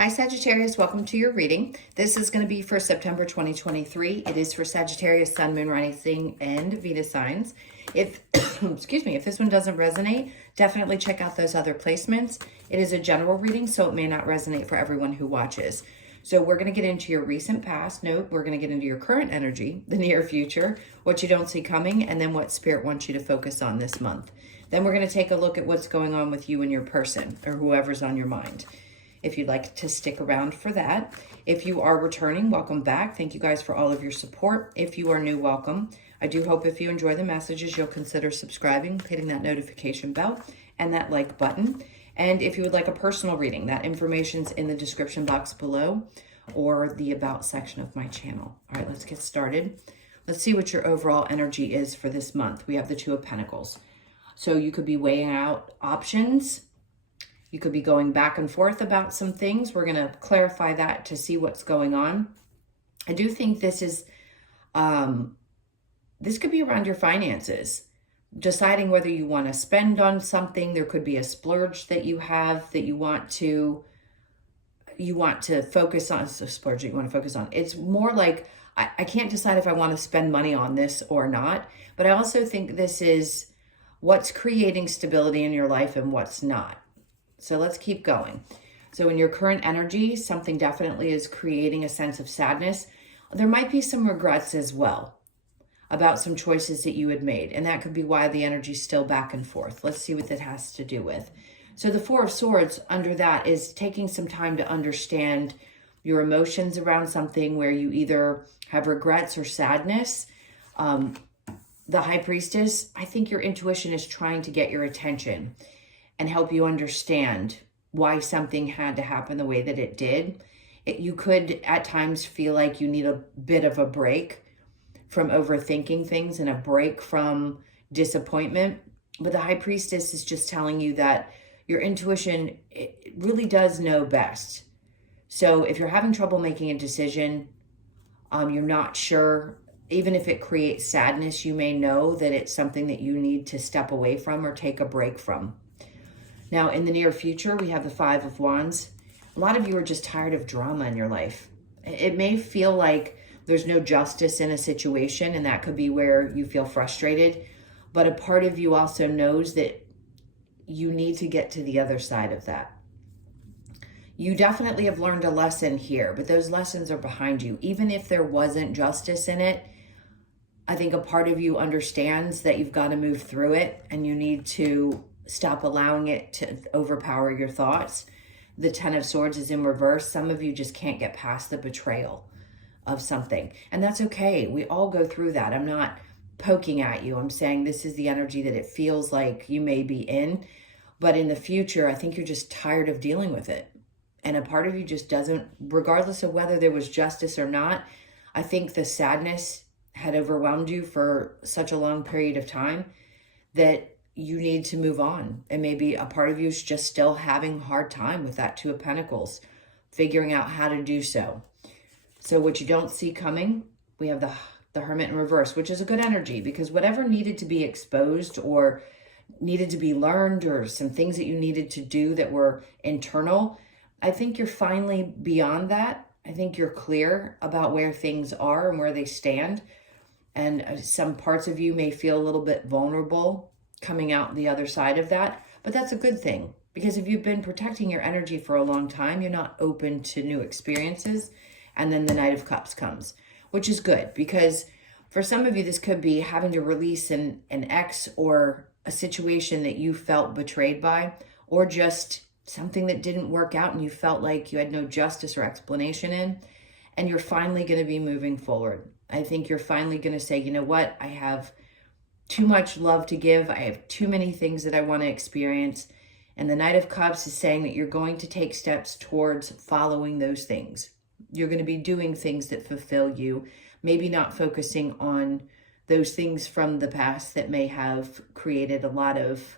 Hi Sagittarius, welcome to your reading. This is going to be for September 2023. It is for Sagittarius, Sun, Moon, Rising, and Venus signs. If, excuse me, if this one doesn't resonate, definitely check out those other placements. It is a general reading, so it may not resonate for everyone who watches. So we're going to get into your recent past. Nope, we're going to get into your current energy, the near future, what you don't see coming, and then what Spirit wants you to focus on this month. Then we're going to take a look at what's going on with you and your person, or whoever's on your mind, if you'd like to stick around for that. If you are returning, welcome back. Thank you guys for all of your support. If you are new, welcome. I do hope if you enjoy the messages, you'll consider subscribing, hitting that notification bell, and that like button. And if you would like a personal reading, that information's in the description box below or the About section of my channel. All right, let's get started. Let's see what your overall energy is for this month. We have the Two of Pentacles. So you could be weighing out options. You could be going back and forth about some things. We're going to clarify that to see what's going on. I do think this is, this could be around your finances, deciding whether you want to spend on something. There could be a splurge that you have that you want to focus on. So splurge that you want to focus on. It's more like, I can't decide if I want to spend money on this or not, but I also think this is what's creating stability in your life and what's not. So let's keep going. So in your current energy, something definitely is creating a sense of sadness. There might be some regrets as well about some choices that you had made. And that could be why the energy's still back and forth. Let's see what that has to do with. So the Four of Swords under that is taking some time to understand your emotions around something where you either have regrets or sadness. The High Priestess, I think your intuition is trying to get your attention and help you understand why something had to happen the way that it did. You could at times feel like you need a bit of a break from overthinking things and a break from disappointment. But the High Priestess is just telling you that your intuition, it really does know best. So if you're having trouble making a decision, you're not sure, even if it creates sadness, you may know that it's something that you need to step away from or take a break from. Now, in the near future, we have the Five of Wands. A lot of you are just tired of drama in your life. It may feel like there's no justice in a situation, and that could be where you feel frustrated. But a part of you also knows that you need to get to the other side of that. You definitely have learned a lesson here, but those lessons are behind you. Even if there wasn't justice in it, I think a part of you understands that you've got to move through it, and you need to stop allowing it to overpower your thoughts. The Ten of Swords is in reverse. Some of you just can't get past the betrayal of something. And that's okay. We all go through that. I'm not poking at you. I'm saying this is the energy that it feels like you may be in. But in the future, I think you're just tired of dealing with it. And a part of you just doesn't, regardless of whether there was justice or not, I think the sadness had overwhelmed you for such a long period of time that you need to move on. And maybe a part of you is just still having a hard time with that Two of Pentacles, figuring out how to do so. So what you don't see coming, we have the Hermit in reverse, which is a good energy, because whatever needed to be exposed or needed to be learned, or some things that you needed to do that were internal, I think you're finally beyond that. I think you're clear about where things are and where they stand. And some parts of you may feel a little bit vulnerable coming out the other side of that, but that's a good thing, because if you've been protecting your energy for a long time, you're not open to new experiences. And then the Knight of Cups comes, which is good, because for some of you, this could be having to release an ex or a situation that you felt betrayed by, or just something that didn't work out and you felt like you had no justice or explanation in, and you're finally going to be moving forward. I think you're finally going to say, you know what, I have too much love to give. I have too many things that I want to experience. And the Knight of Cups is saying that you're going to take steps towards following those things. You're going to be doing things that fulfill you, maybe not focusing on those things from the past that may have created a lot of,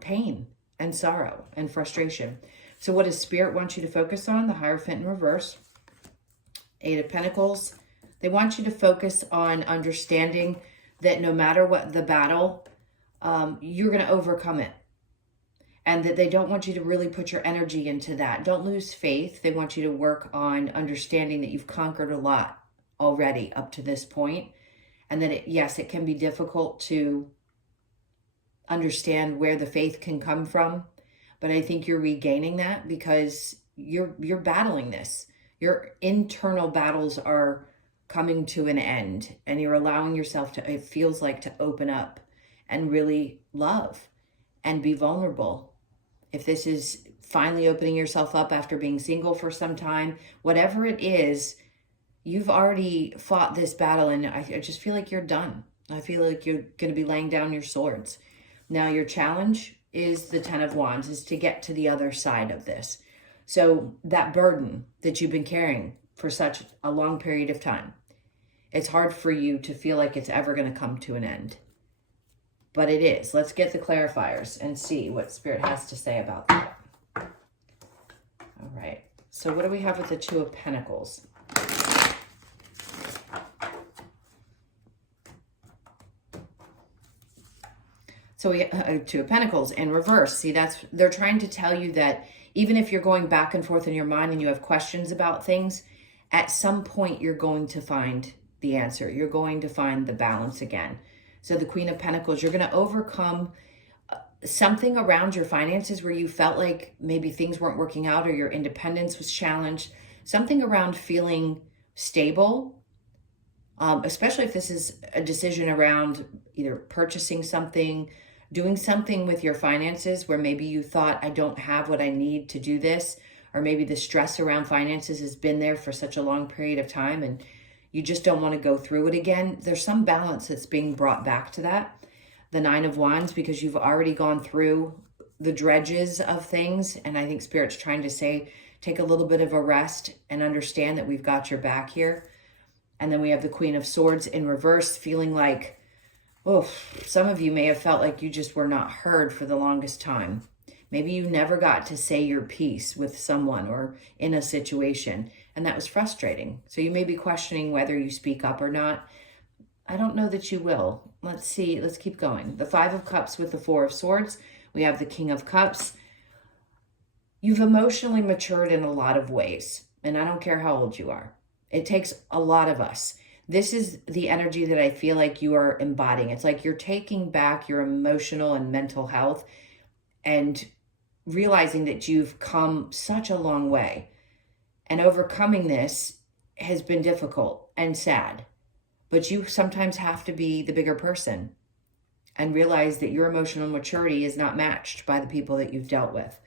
pain and sorrow and frustration. So what does Spirit want you to focus on? The Hierophant in reverse, Eight of Pentacles. They want you to focus on understanding that no matter what the battle, you're going to overcome it. and that they don't want you to really put your energy into that. Don't lose faith. They want you to work on understanding that you've conquered a lot already up to this point, and that yes, it can be difficult to understand where the faith can come from, but I think you're regaining that because you're battling this. Your internal battles are coming to an end, and you're allowing yourself to, it feels like, to open up and really love and be vulnerable. If this is finally opening yourself up after being single for some time, whatever it is, you've already fought this battle, and I just feel like you're done. I feel like you're going to be laying down your swords. Now your challenge is the 10 of Wands, is to get to the other side of this. So that burden that you've been carrying for such a long period of time, it's hard for you to feel like it's ever going to come to an end. But it is. Let's get the clarifiers and see what Spirit has to say about that. All right. So what do we have with the Two of Pentacles? So we have Two of Pentacles in reverse. See, they're trying to tell you that even if you're going back and forth in your mind and you have questions about things, at some point you're going to find the answer. You're going to find the balance again. So the Queen of Pentacles, you're going to overcome something around your finances where you felt like maybe things weren't working out or your independence was challenged. Something around feeling stable, especially if this is a decision around either purchasing something, doing something with your finances where maybe you thought, I don't have what I need to do this, or maybe the stress around finances has been there for such a long period of time and you just don't want to go through it again. There's some balance that's being brought back to that. The Nine of Wands, because you've already gone through the dredges of things. And I think Spirit's trying to say, take a little bit of a rest and understand that we've got your back here. And then we have the Queen of Swords in reverse, feeling like, oh, some of you may have felt like you just were not heard for the longest time. Maybe you never got to say your piece with someone or in a situation, and that was frustrating. So you may be questioning whether you speak up or not. I don't know that you will. Let's see. Let's keep going. The Five of Cups with the Four of Swords. We have the King of Cups. You've emotionally matured in a lot of ways, and I don't care how old you are. It takes a lot of us. This is the energy that I feel like you are embodying. It's like you're taking back your emotional and mental health and realizing that you've come such a long way. And overcoming this has been difficult and sad. But you sometimes have to be the bigger person and realize that your emotional maturity is not matched by the people that you've dealt with.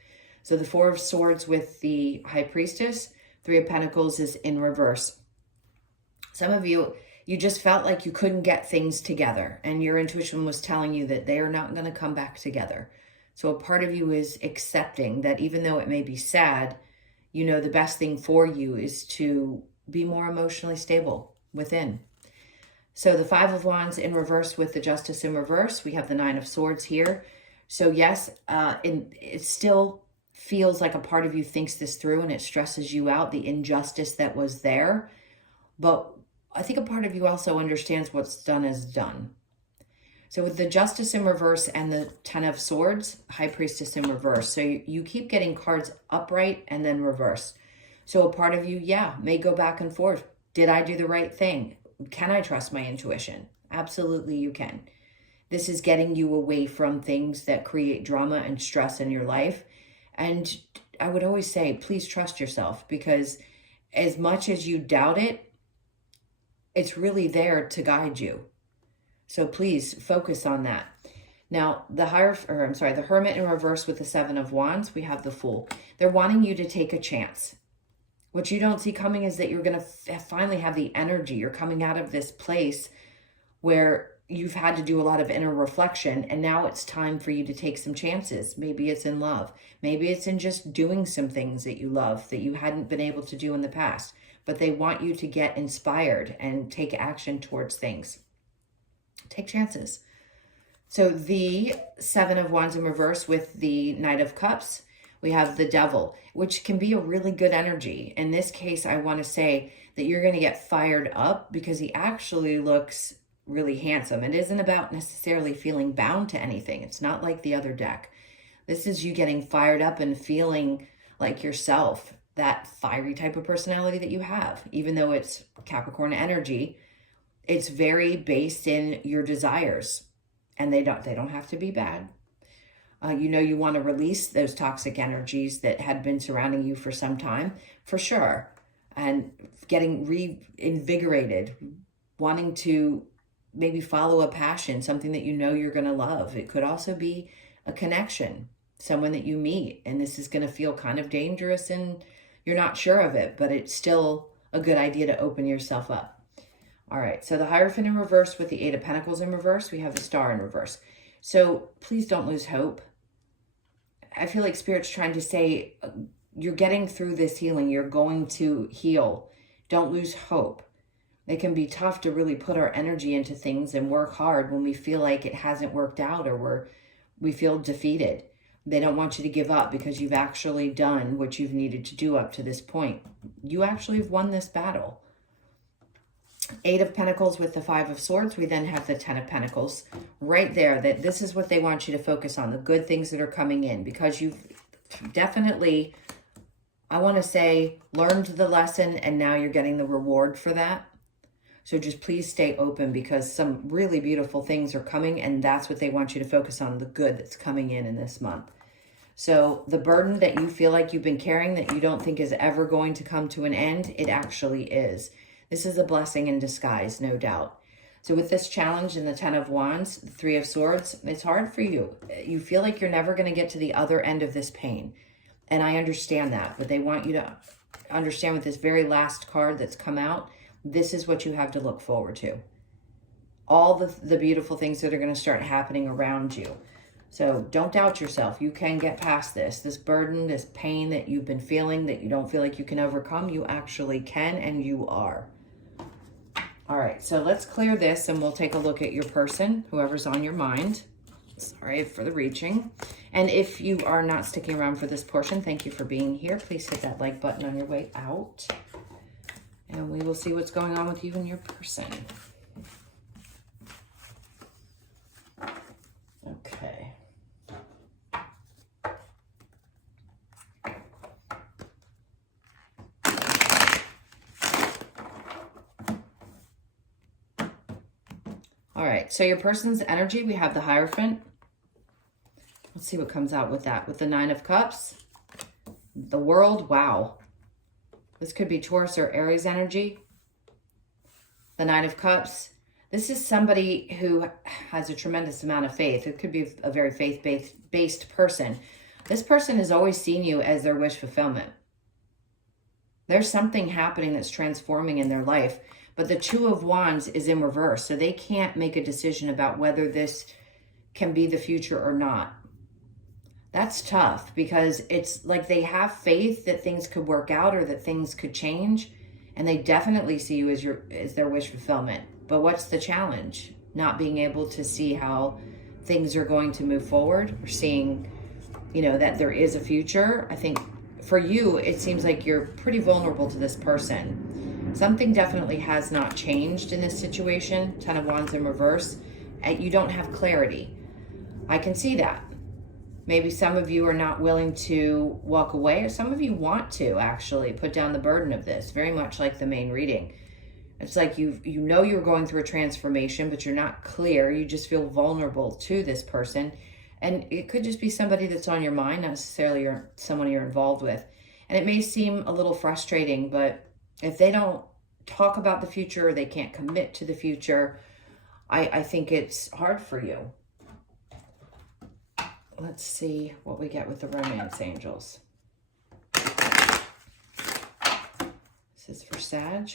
So the Four of Swords with the High Priestess, Three of Pentacles is in reverse. Some of you just felt like you couldn't get things together and your intuition was telling you that they are not going to come back together. So a part of you is accepting that even though it may be sad, you know the best thing for you is to be more emotionally stable within. So the Five of Wands in reverse with the Justice in reverse. We have the Nine of Swords here. So yes, it still feels like a part of you thinks this through and it stresses you out, the injustice that was there. But I think a part of you also understands what's done is done. So with the Justice in reverse and the Ten of Swords, High Priestess in reverse. So you keep getting cards upright and then reverse. So a part of you, may go back and forth. Did I do the right thing? Can I trust my intuition? Absolutely you can. This is getting you away from things that create drama and stress in your life. And I would always say, please trust yourself, because as much as you doubt it, it's really there to guide you. So please focus on that. Now, the Hermit in reverse with the Seven of Wands, we have the Fool. They're wanting you to take a chance. What you don't see coming is that you're going to finally have the energy. You're coming out of this place where you've had to do a lot of inner reflection, and now it's time for you to take some chances. Maybe it's in love. Maybe it's in just doing some things that you love that you hadn't been able to do in the past. But they want you to get inspired and take action towards things. Take chances. So the Seven of Wands in reverse with the Knight of Cups, we have the Devil, which can be a really good energy. In this case, I want to say that you're going to get fired up because he actually looks really handsome. It isn't about necessarily feeling bound to anything. It's not like the other deck. This is you getting fired up and feeling like yourself, that fiery type of personality that you have. Even though it's Capricorn energy, it's very based in your desires, and they don't have to be bad. You want to release those toxic energies that had been surrounding you for some time, for sure. And getting reinvigorated, wanting to maybe follow a passion, something that you're going to love. It could also be a connection, someone that you meet, and this is going to feel kind of dangerous and you're not sure of it, but it's still a good idea to open yourself up. All right, so the Hierophant in reverse with the Eight of Pentacles in reverse, we have the Star in reverse. So please don't lose hope. I feel like Spirit's trying to say, you're getting through this healing. You're going to heal. Don't lose hope. It can be tough to really put our energy into things and work hard when we feel like it hasn't worked out or we feel defeated. They don't want you to give up because you've actually done what you've needed to do up to this point. You actually have won this battle. Eight of Pentacles with the Five of Swords. We then have the Ten of Pentacles right there. That this is what they want you to focus on, the good things that are coming in, because you've definitely, I want to say, learned the lesson and now you're getting the reward for that. So just please stay open because some really beautiful things are coming, and that's what they want you to focus on, the good that's coming in this month. So the burden that you feel like you've been carrying that you don't think is ever going to come to an end, it actually is. This is a blessing in disguise, no doubt. So with this challenge and the Ten of Wands, the Three of Swords, it's hard for you. You feel like you're never going to get to the other end of this pain. And I understand that, but they want you to understand with this very last card that's come out, this is what you have to look forward to. All the beautiful things that are going to start happening around you. So don't doubt yourself. You can get past this burden, this pain that you've been feeling that you don't feel like you can overcome. You actually can, and you are. All right, so let's clear this and we'll take a look at your person, whoever's on your mind. Sorry for the reaching. And if you are not sticking around for this portion, thank you for being here. Please hit that like button on your way out. And we will see what's going on with you and your person. Okay. All right, so your person's energy, we have the Hierophant. Let's see what comes out with that. With the Nine of Cups, the World, wow. This could be Taurus or Aries energy. The Nine of Cups, this is somebody who has a tremendous amount of faith. It could be a very faith-based person. This person has always seen you as their wish fulfillment. There's something happening that's transforming in their life. But the Two of Wands is in reverse, so they can't make a decision about whether this can be the future or not. That's tough because it's like they have faith that things could work out or that things could change, and they definitely see you as their wish fulfillment. But what's the challenge? Not being able to see how things are going to move forward, or seeing, that there is a future. I think for you, it seems like you're pretty vulnerable to this person. Something definitely has not changed in this situation. Ten of Wands in reverse. You don't have clarity. I can see that. Maybe some of you are not willing to walk away, or some of you want to actually put down the burden of this, very much like the main reading. It's like you're going through a transformation, but you're not clear. You just feel vulnerable to this person. And it could just be somebody that's on your mind, not necessarily someone you're involved with. And it may seem a little frustrating, but if they don't talk about the future, they can't commit to the future, I think it's hard for you. Let's see what we get with the romance angels. This is for Sag.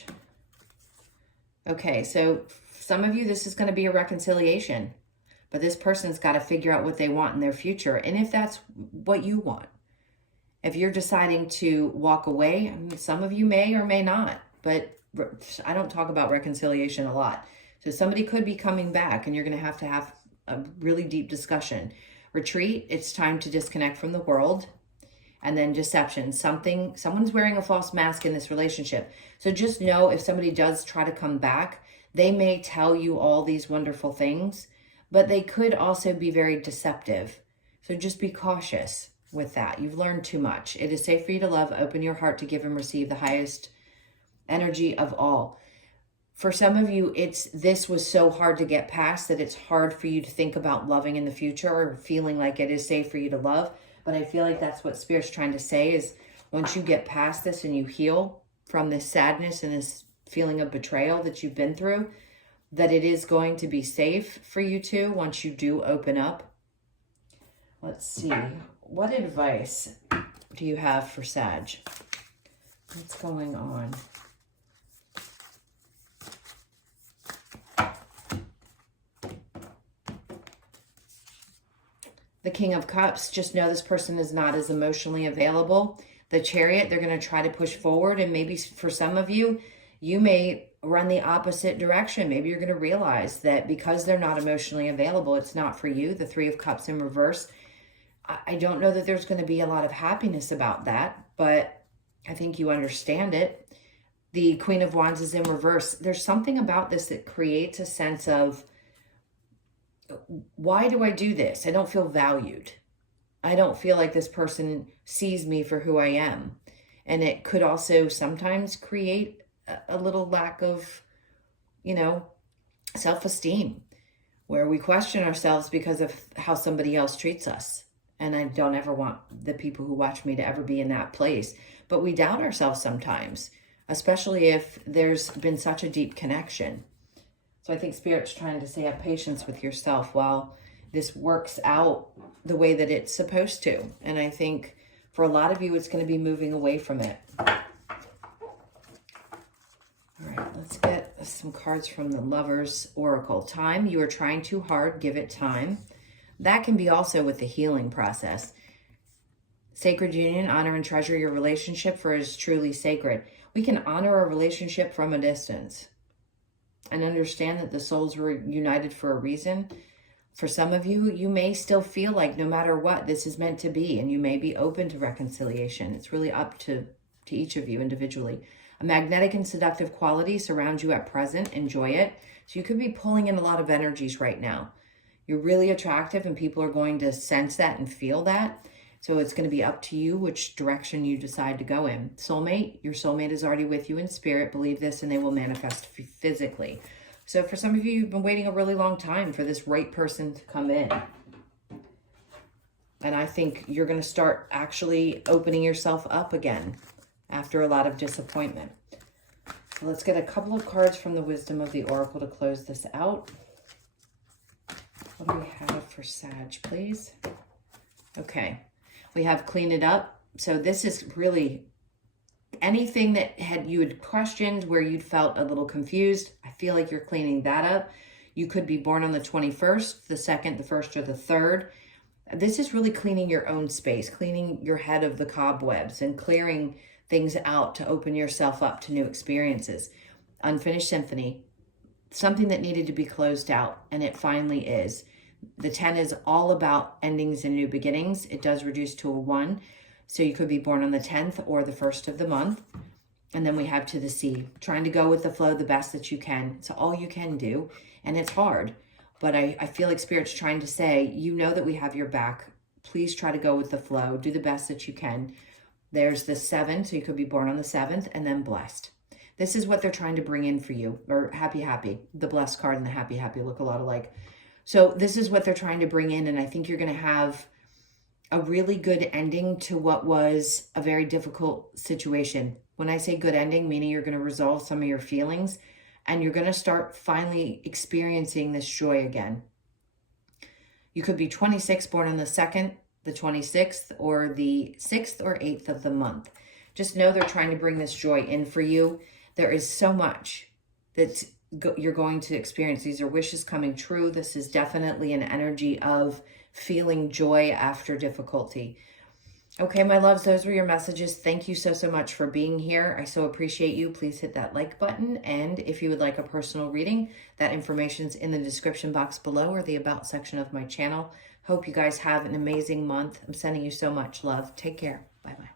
Okay, so some of you, this is going to be a reconciliation. But this person's got to figure out what they want in their future. And if that's what you want. If you're deciding to walk away, some of you may or may not, but I don't talk about reconciliation a lot. So somebody could be coming back and you're going to have a really deep discussion. Retreat, it's time to disconnect from the world. And then deception, someone's wearing a false mask in this relationship. So just know if somebody does try to come back, they may tell you all these wonderful things, but they could also be very deceptive. So just be cautious with that. You've learned too much. It is safe for you to love. Open your heart to give and receive the highest energy of all. For some of you, this was so hard to get past that it's hard for you to think about loving in the future or feeling like it is safe for you to love. But I feel like that's what Spirit's trying to say is once you get past this and you heal from this sadness and this feeling of betrayal that you've been through, that it is going to be safe for you to once you do open up. Let's see. What advice do you have for Sag? What's going on? The King of Cups, just know this person is not as emotionally available. The Chariot, they're going to try to push forward. And maybe for some of you, you may run the opposite direction. Maybe you're going to realize that because they're not emotionally available, it's not for you. The Three of Cups in reverse. I don't know that there's going to be a lot of happiness about that, but I think you understand it. The Queen of Wands is in reverse. There's something about this that creates a sense of, why do I do this? I don't feel valued. I don't feel like this person sees me for who I am. And it could also sometimes create a little lack of, self-esteem, where we question ourselves because of how somebody else treats us. And I don't ever want the people who watch me to ever be in that place. But we doubt ourselves sometimes, especially if there's been such a deep connection. So I think Spirit's trying to say have patience with yourself while this works out the way that it's supposed to. And I think for a lot of you, it's going to be moving away from it. All right, let's get some cards from the Lovers Oracle. Time, you are trying too hard, give it time. That can be also with the healing process. Sacred union, honor and treasure your relationship, for it is truly sacred. We can honor a relationship from a distance and understand that the souls were united for a reason. For some of you, you may still feel like no matter what, this is meant to be, and you may be open to reconciliation. It's really up to each of you individually. A magnetic and seductive quality surrounds you at present. Enjoy it. So you could be pulling in a lot of energies right now. You're really attractive, and people are going to sense that and feel that. So it's going to be up to you which direction you decide to go in. Soulmate, your soulmate is already with you in spirit. Believe this and they will manifest physically. So for some of you, you've been waiting a really long time for this right person to come in. And I think you're going to start actually opening yourself up again after a lot of disappointment. So let's get a couple of cards from the Wisdom of the Oracle to close this out. What do we have for Sag, please? Okay. We have clean it up. So this is really anything that you had questioned, where you'd felt a little confused. I feel like you're cleaning that up. You could be born on the 21st, the 2nd, the 1st, or the 3rd. This is really cleaning your own space, cleaning your head of the cobwebs and clearing things out to open yourself up to new experiences. Unfinished symphony, something that needed to be closed out, and it finally is. The 10 is all about endings and new beginnings. It does reduce to a 1. So you could be born on the 10th or the 1st of the month. And then we have to the sea, trying to go with the flow the best that you can. It's all you can do. And it's hard. But I feel like Spirit's trying to say, you know that we have your back. Please try to go with the flow. Do the best that you can. There's the 7. So you could be born on the 7th and then blessed. This is what they're trying to bring in for you. Or happy. The blessed card and the happy look a lot alike. So this is what they're trying to bring in, and I think you're going to have a really good ending to what was a very difficult situation. When I say good ending, meaning you're going to resolve some of your feelings, and you're going to start finally experiencing this joy again. You could be 26, born on the 2nd, the 26th, or the 6th or 8th of the month. Just know they're trying to bring this joy in for you. There is so much that's you're going to experience. These are wishes coming true. This is definitely an energy of feeling joy after difficulty. Okay, my loves, those were your messages. Thank you so much for being here. I so appreciate you. Please hit that like button. And if you would like a personal reading, that information's in the description box below or the about section of my channel. Hope you guys have an amazing month. I'm sending you so much love. Take care. Bye-bye.